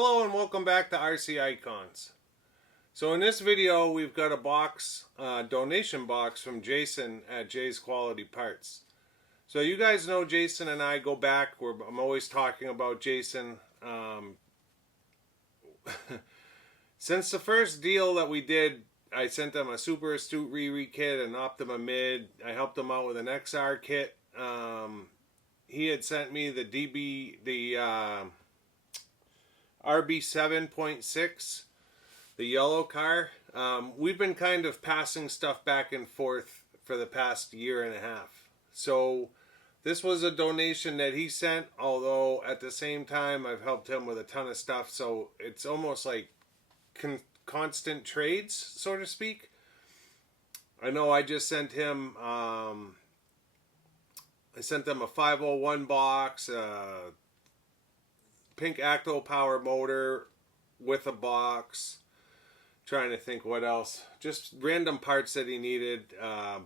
Hello and welcome back to RC Icons. So in this video we've got a box, donation box from Jason at Jay's Quality Parts. So you guys know Jason and I go back. I'm always talking about Jason. Since the first deal that we did, I sent him a Super Astute Riri kit, an Optima Mid. I helped him out with an XR kit. He had sent me the RB 7.6, the yellow car. We've been kind of passing stuff back and forth for the past year and a half. So this was a donation that he sent, although at the same time I've helped him with a ton of stuff. So it's almost like constant trades, so to speak. I know I just sent him, I sent them a 501 box, pink Acto Power motor with a box. Trying to think what else. Just random parts that he needed.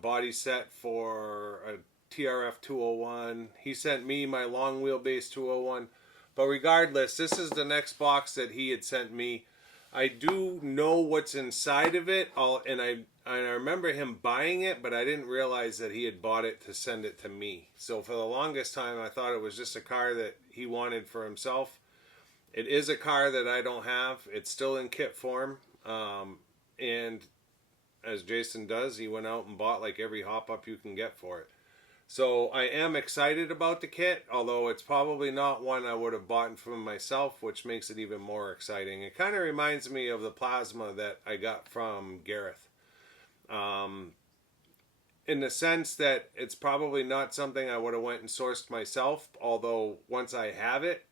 Body set for a TRF 201. He sent me my long wheelbase 201. But regardless, this is the next box that he had sent me. I do know what's inside of it, and I remember him buying it, but I didn't realize that he had bought it to send it to me. So for the longest time, I thought it was just a car that he wanted for himself. It is a car that I don't have. It's still in kit form. And as Jason does, he went out and bought like every hop-up you can get for it. So I am excited about the kit, although it's probably not one I would have bought for myself, which makes it even more exciting. It kind of reminds me of the plasma that I got from Gareth. In the sense that it's probably not something I would have went and sourced myself, although once I have it,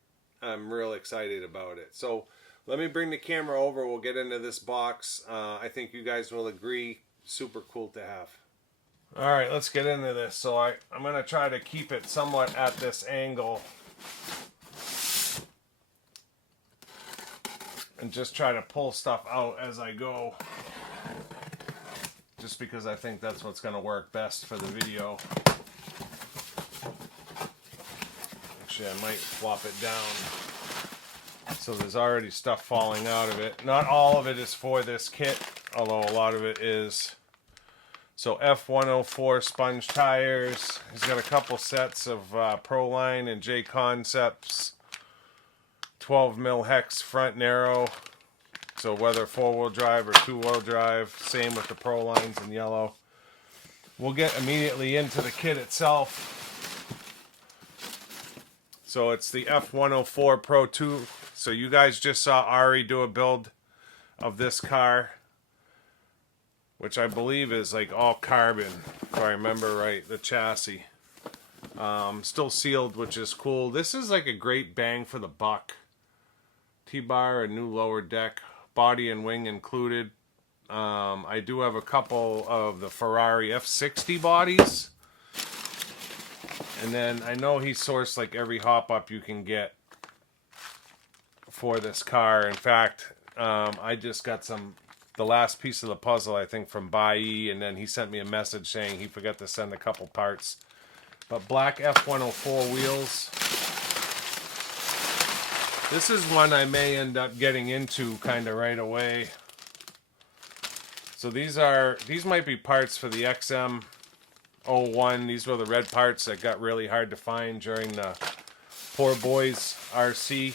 I'm real excited about it. So let me bring the camera over. We'll get into this box. I think you guys will agree. Super cool to have. All right, let's get into this. So I'm going to try to keep it somewhat at this angle and just try to pull stuff out as I go, just because I think that's what's going to work best for the video. Actually, I might flop it down. So there's already stuff falling out of it. Not all of it is for this kit, although a lot of it is. So F104 sponge tires. He's got a couple sets of Proline and J Concepts 12 mil hex front narrow. So whether 4-wheel drive or 2-wheel drive, same with the Prolines in yellow. We'll get immediately into the kit itself. So it's the F104 Pro 2. So you guys just saw Ari do a build of this car, which I believe is like all carbon, if I remember right, the chassis. Still sealed, which is cool. This is like a great bang for the buck. T-bar, a new lower deck, body and wing included. I do have a couple of the Ferrari F60 bodies. And then I know he sourced like every hop-up you can get for this car. In fact, I just got the last piece of the puzzle, I think, from Bai, and then he sent me a message saying he forgot to send a couple parts. But black F104 wheels. This is one I may end up getting into kind of right away. So these might be parts for the XM01. These were the red parts that got really hard to find during the Poor Boys RC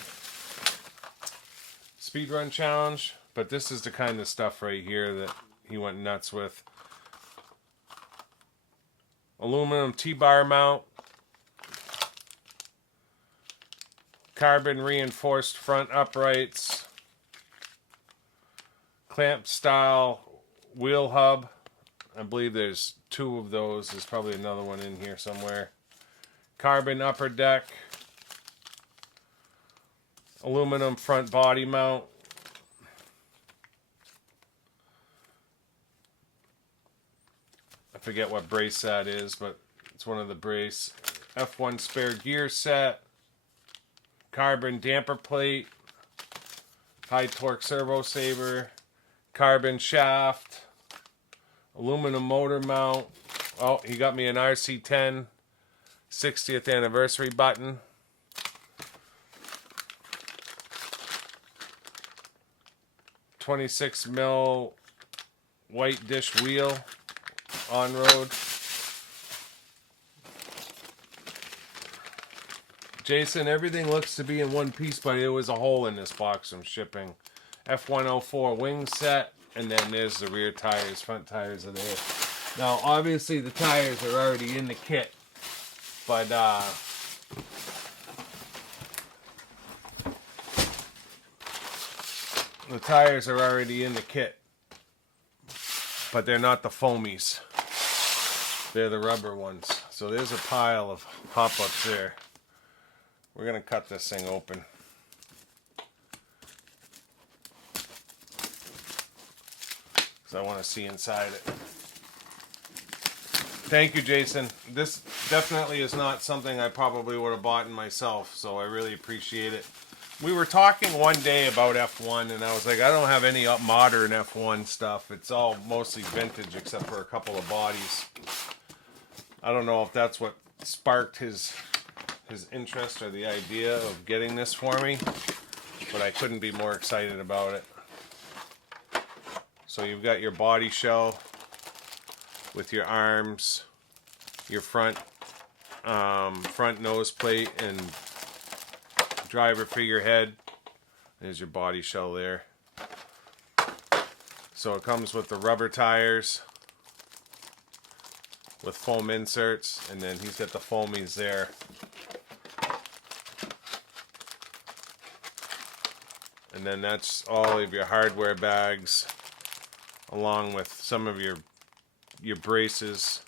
Speedrun Challenge. But this is the kind of stuff right here that he went nuts with. Aluminum T-bar mount. Carbon reinforced front uprights. Clamp style wheel hub. I believe there's 2 of those. There's probably another one in here somewhere. Carbon upper deck. Aluminum front body mount. I forget what brace that is, but it's one of the brace. F1 spare gear set. Carbon damper plate. High torque servo saver. Carbon shaft. Aluminum motor mount. Oh, he got me an RC10 60th anniversary button. 26 mil white dish wheel on road. Jason, everything looks to be in one piece, but there was a hole in this box from shipping. F104 wing set, and then there's the rear tires. Front tires are there. Now, obviously, the tires are already in the kit, but the tires are already in the kit, but they're not the foamies. They're the rubber ones. So there's a pile of pop-ups there. We're going to cut this thing open. Because I want to see inside it. Thank you, Jason. This definitely is not something I probably would have bought myself, so I really appreciate it. We were talking one day about F1, and I was like, I don't have any modern F1 stuff. It's all mostly vintage, except for a couple of bodies. I don't know if that's what sparked his interest or the idea of getting this for me, but I couldn't be more excited about it. So you've got your body shell with your arms, your front nose plate and driver figurehead. There's your body shell there. So it comes with the rubber tires with foam inserts, and then he's got the foamies there. And then that's all of your hardware bags, along with some of your braces.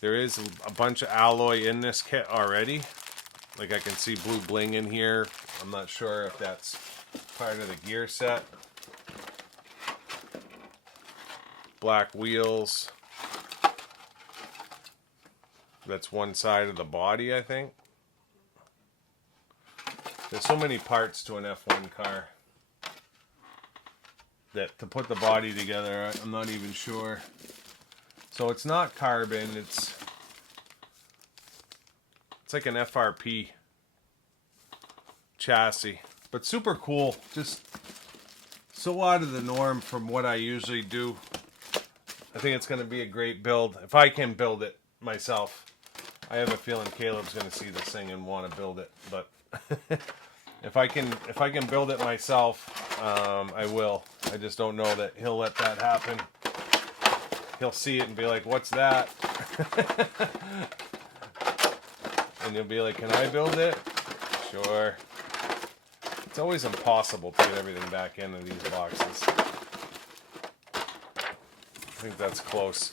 There is a bunch of alloy in this kit already. Like I can see blue bling in here. I'm not sure if that's part of the gear set. Black wheels. That's one side of the body, I think. There's so many parts to an F1 car that to put the body together, I'm not even sure. So it's not carbon, it's like an FRP chassis, but super cool. Just so out of the norm from what I usually do. I think it's going to be a great build if I can build it myself. I have a feeling Caleb's going to see this thing and want to build it, but if I can build it myself, I will. I just don't know that he'll let that happen. He'll see it and be like, "What's that?" And he'll be like, "Can I build it?" Sure. It's always impossible to get everything back into these boxes. I think that's close.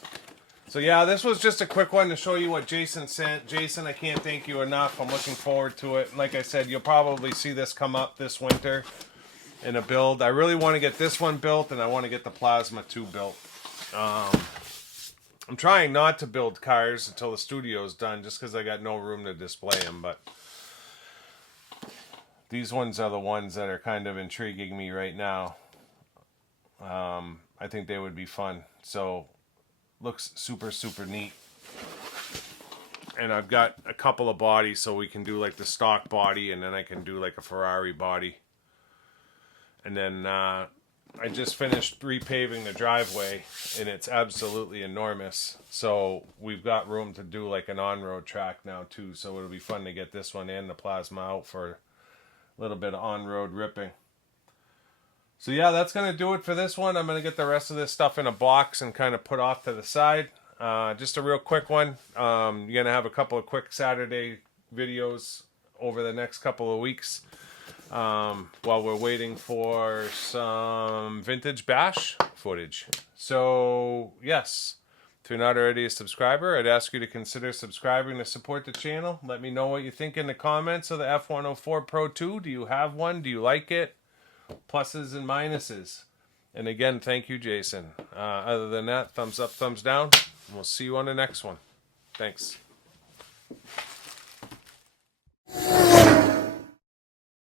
So yeah, this was just a quick one to show you what Jason sent. Jason, I can't thank you enough. I'm looking forward to it. Like I said, you'll probably see this come up this winter in a build. I really want to get this one built, and I want to get the Plasma 2 built. I'm trying not to build cars until the studio's done, just because I got no room to display them, but these ones are the ones that are kind of intriguing me right now. I think they would be fun. So looks super, super neat. And I've got a couple of bodies, so we can do like the stock body, and then I can do like a Ferrari body. And then I just finished repaving the driveway, and it's absolutely enormous. So we've got room to do like an on-road track now too. So it'll be fun to get this one and the Plasma out for a little bit of on-road ripping. So yeah, that's going to do it for this one. I'm going to get the rest of this stuff in a box and kind of put off to the side. Just a real quick one. You're going to have a couple of quick Saturday videos over the next couple of weeks while we're waiting for some vintage bash footage. So yes, if you're not already a subscriber, I'd ask you to consider subscribing to support the channel. Let me know what you think in the comments of the F104 Pro 2. Do you have one? Do you like it? Pluses and minuses. And again, thank you, Jason. Other than that, thumbs up, thumbs down. And we'll see you on the next one. Thanks.